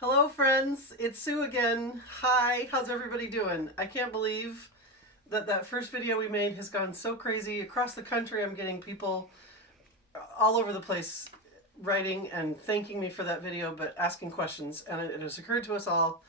Hello friends, it's Sue again. Hi, how's everybody doing? I can't believe that first video we made has gone so crazy. Across the country I'm getting people all over the place writing and thanking me for that video, but asking questions. And it has occurred to us all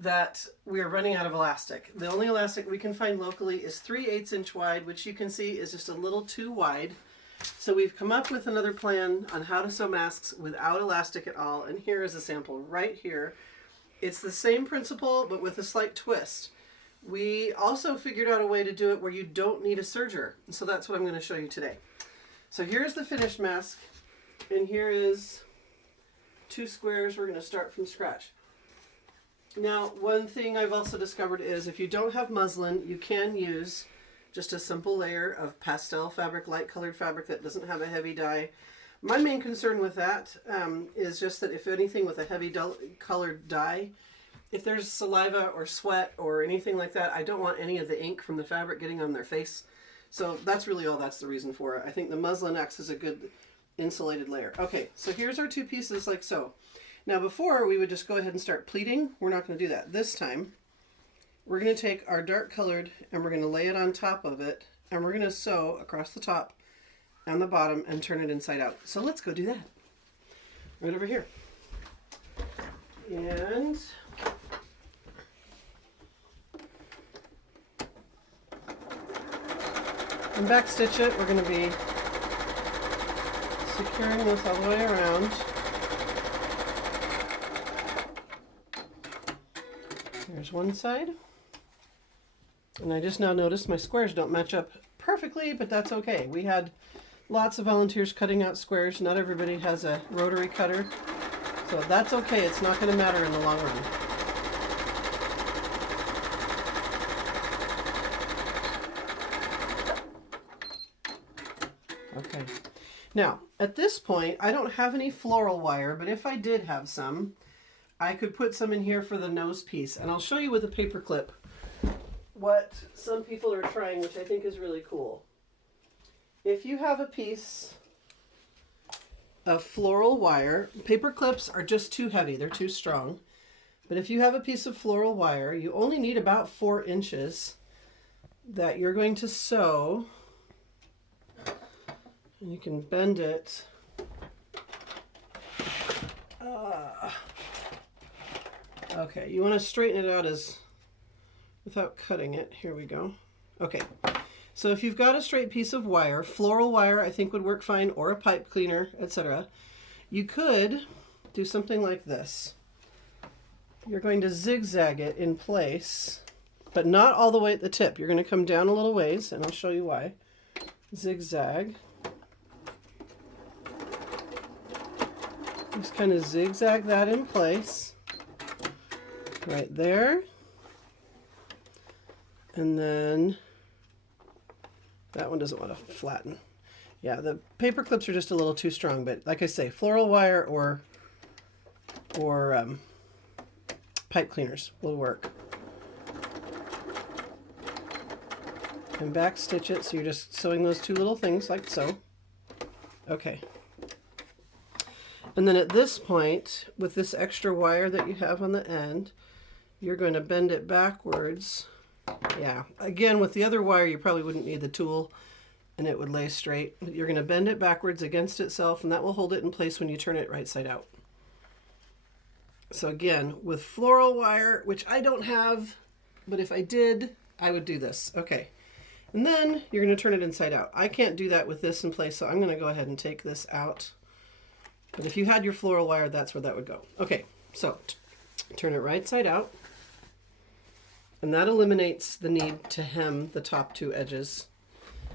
that we are running out of elastic. The only elastic we can find locally is 3/8 inch wide, which you can see is just a little too wide. So we've come up with another plan on how to sew masks without elastic at all, and here is a sample right here. It's the same principle, but with a slight twist. We also figured out a way to do it where you don't need a serger, so that's what I'm going to show you today. So here's the finished mask, and here is 2 squares. We're going to start from scratch. Now, one thing I've also discovered is if you don't have muslin, you can use just a simple layer of pastel fabric, light colored fabric that doesn't have a heavy dye. My main concern with that is just that if anything with a heavy colored dye, if there's saliva or sweat or anything like that, I don't want any of the ink from the fabric getting on their face. So that's really all that's the reason for it. I think the muslin acts as a good insulated layer. Okay, so here's our 2 pieces like so. Now before we would just go ahead and start pleating. We're not going to do that. This time we're going to take our dark colored and we're going to lay it on top of it, and we're going to sew across the top and the bottom and turn it inside out. So let's go do that. Right over here. And back stitch it. We're going to be securing this all the way around. Here's one side. And I just now noticed my squares don't match up perfectly, but that's okay. We had lots of volunteers cutting out squares. Not everybody has a rotary cutter, so that's okay. It's not going to matter in the long run. Okay. Now, at this point, I don't have any floral wire, but if I did have some, I could put some in here for the nose piece. And I'll show you with a paper clip what some people are trying, which I think is really cool. If you have a piece of floral wire, paper clips are just too heavy, they're too strong. But if you have a piece of floral wire, you only need about 4 inches that you're going to sew. And you can bend it. Okay, you want to straighten it out without cutting it. Here we go. Okay, so if you've got a straight piece of wire, floral wire I think would work fine, or a pipe cleaner, etc. You could do something like this. You're going to zigzag it in place, but not all the way at the tip. You're going to come down a little ways, and I'll show you why. Zigzag. Just kind of zigzag that in place. Right there. And then that one doesn't want to flatten. Yeah, the paper clips are just a little too strong, but like I say, floral wire or pipe cleaners will work. And back stitch it, so you're just sewing those 2 little things like so. Okay. And then at this point, with this extra wire that you have on the end, you're going to bend it backwards. Yeah, again, with the other wire, you probably wouldn't need the tool and it would lay straight. But you're going to bend it backwards against itself, and that will hold it in place when you turn it right side out. So again, with floral wire, which I don't have, but if I did, I would do this. Okay. And then you're going to turn it inside out. I can't do that with this in place, so I'm going to go ahead and take this out. But if you had your floral wire, that's where that would go. Okay, so turn it right side out. And that eliminates the need to hem the top 2 edges.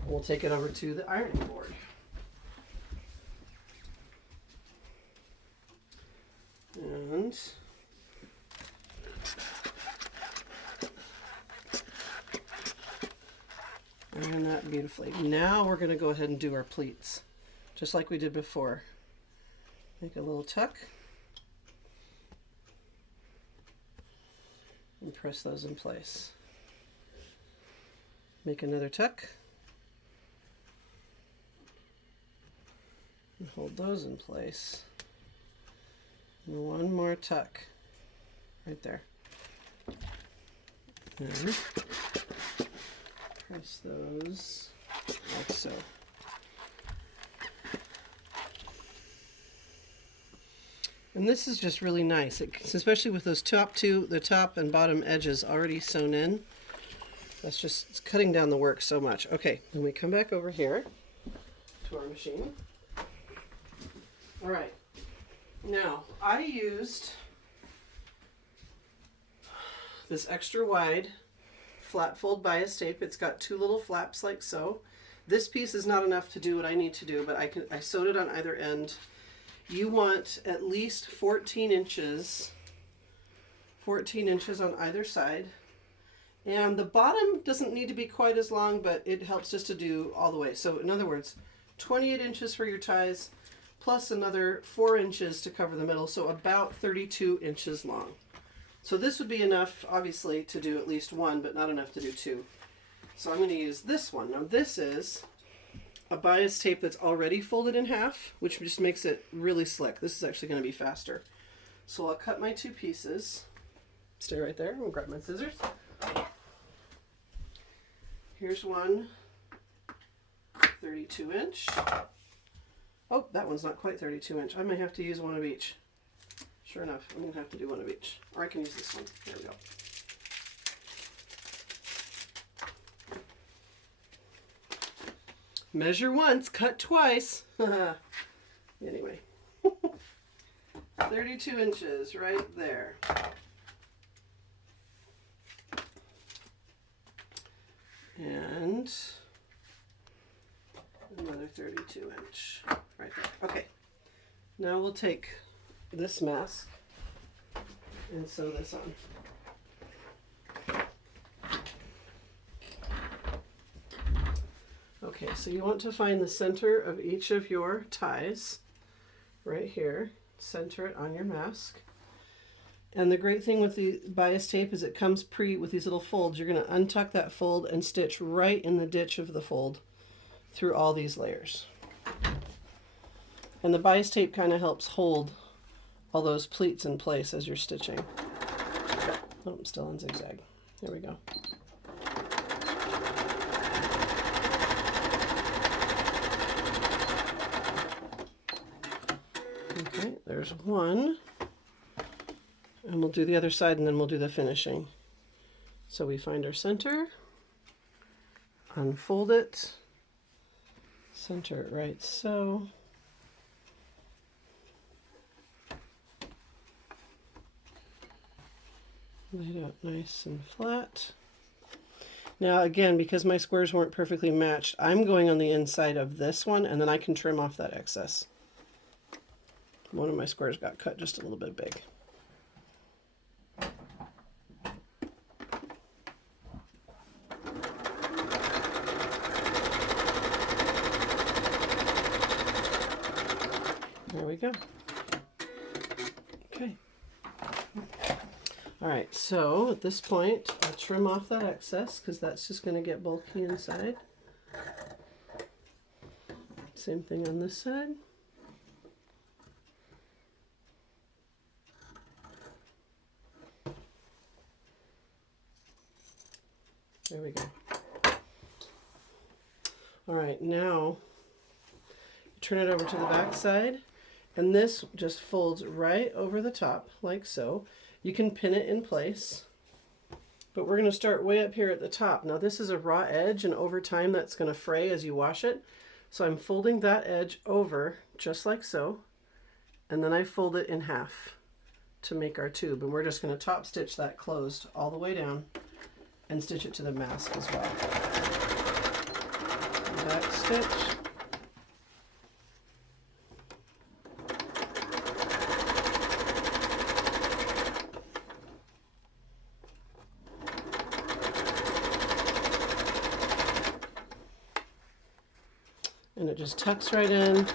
We'll take it over to the ironing board. And iron that beautifully. Now we're going to go ahead and do our pleats, just like we did before. Make a little tuck. And press those in place. Make another tuck. And hold those in place. And one more tuck. right there. And press those like so. And this is just really nice, especially with those the top and bottom edges already sewn in. That's just, it's cutting down the work so much. Okay, then we come back over here to our machine. All right, now I used this extra wide flat fold bias tape. It's got two little flaps like so. This piece is not enough to do what I need to do, but I sewed it on either end. You want at least 14 inches on either side. And the bottom doesn't need to be quite as long, but it helps just to do all the way. So in other words, 28 inches for your ties, plus another 4 inches to cover the middle, so about 32 inches long. So this would be enough, obviously, to do at least one, but not enough to do two. So I'm going to use this one. Now this is a bias tape that's already folded in half, which just makes it really slick. This is actually going to be faster. So I'll cut my two pieces. Stay right there. I'll grab my scissors. Here's one 32 inch. Oh, that one's not quite 32 inch. I may have to use one of each. Sure enough, I'm going to have to do one of each. Or I can use this one. There we go. Measure once, cut twice. Anyway. 32 inches right there. And another 32 inch right there. Okay. Now we'll take this mask and sew this on. Okay, so you want to find the center of each of your ties right here. Center it on your mask. And the great thing with the bias tape is it comes with these little folds. You're going to untuck that fold and stitch right in the ditch of the fold through all these layers. And the bias tape kind of helps hold all those pleats in place as you're stitching. Oh, I'm still on zigzag. There we go. Okay, there's one. And we'll do the other side and then we'll do the finishing. So we find our center, unfold it, center it right so. Lay it out nice and flat. Now again, because my squares weren't perfectly matched, I'm going on the inside of this one and then I can trim off that excess. One of my squares got cut just a little bit big. There we go. Okay. All right, so at this point, I'll trim off that excess because that's just going to get bulky inside. Same thing on this side. There we go. All right, now turn it over to the back side, and this just folds right over the top like so. You can pin it in place, but we're going to start way up here at the top. Now this is a raw edge, and over time that's going to fray as you wash it. So I'm folding that edge over just like so, and then I fold it in half to make our tube, and we're just going to top stitch that closed all the way down and stitch it to the mask as well. Back stitch. And it just tucks right in.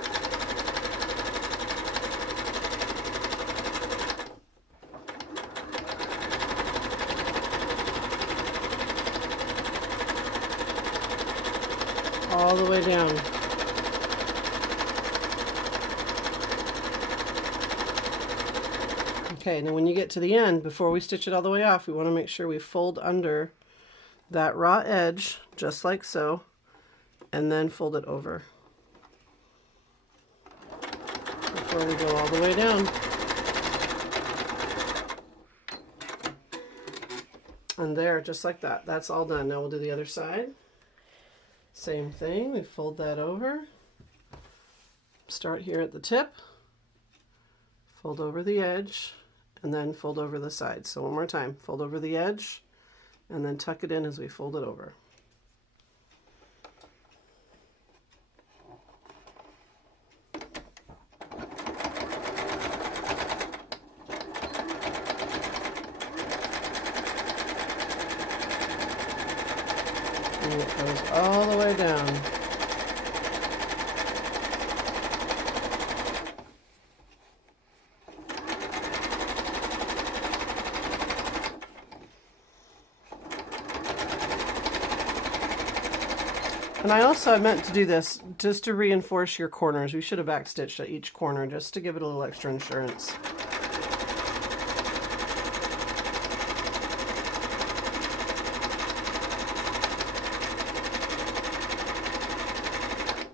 All the way down. Okay, and then when you get to the end, before we stitch it all the way off, we want to make sure we fold under that raw edge, just like so, and then fold it over before we go all the way down. And there, just like that. That's all done. Now we'll do the other side. Same thing, we fold that over. Start here at the tip, fold over the edge, and then fold over the side. So one more time, fold over the edge, and then tuck it in as we fold it over. And it goes all the way down. And I also meant to do this just to reinforce your corners. We should have backstitched at each corner just to give it a little extra insurance.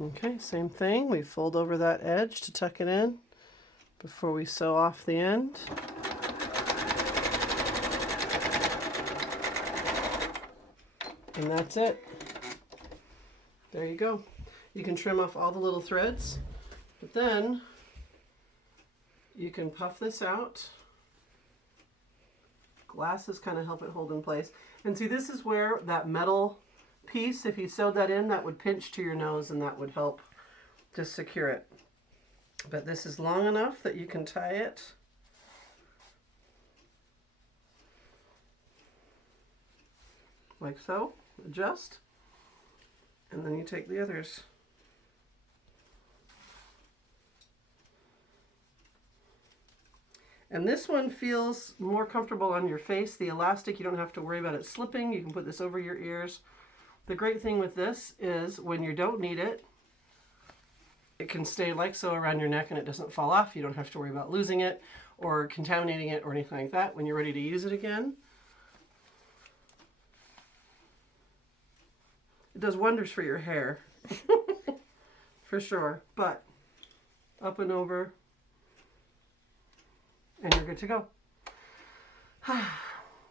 Okay, same thing. We fold over that edge to tuck it in before we sew off the end. And that's it. There you go. You can trim off all the little threads, but then you can puff this out. Glasses kind of help it hold in place. And see, this is where that metal piece, if you sewed that in, that would pinch to your nose and that would help to secure it. But this is long enough that you can tie it like so, adjust, and then you take the others. And this one feels more comfortable on your face. The elastic, you don't have to worry about it slipping. You can put this over your ears. The great thing with this is when you don't need it, it can stay like so around your neck and it doesn't fall off. You don't have to worry about losing it or contaminating it or anything like that. When you're ready to use it again, it does wonders for your hair. For sure. But up and over, and you're good to go.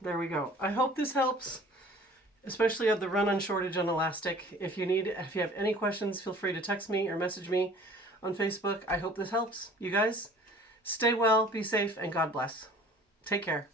There we go. I hope this helps, especially of the run-on shortage on elastic. If you have any questions, feel free to text me or message me on Facebook. I hope this helps. You guys, stay well, be safe, and God bless. Take care.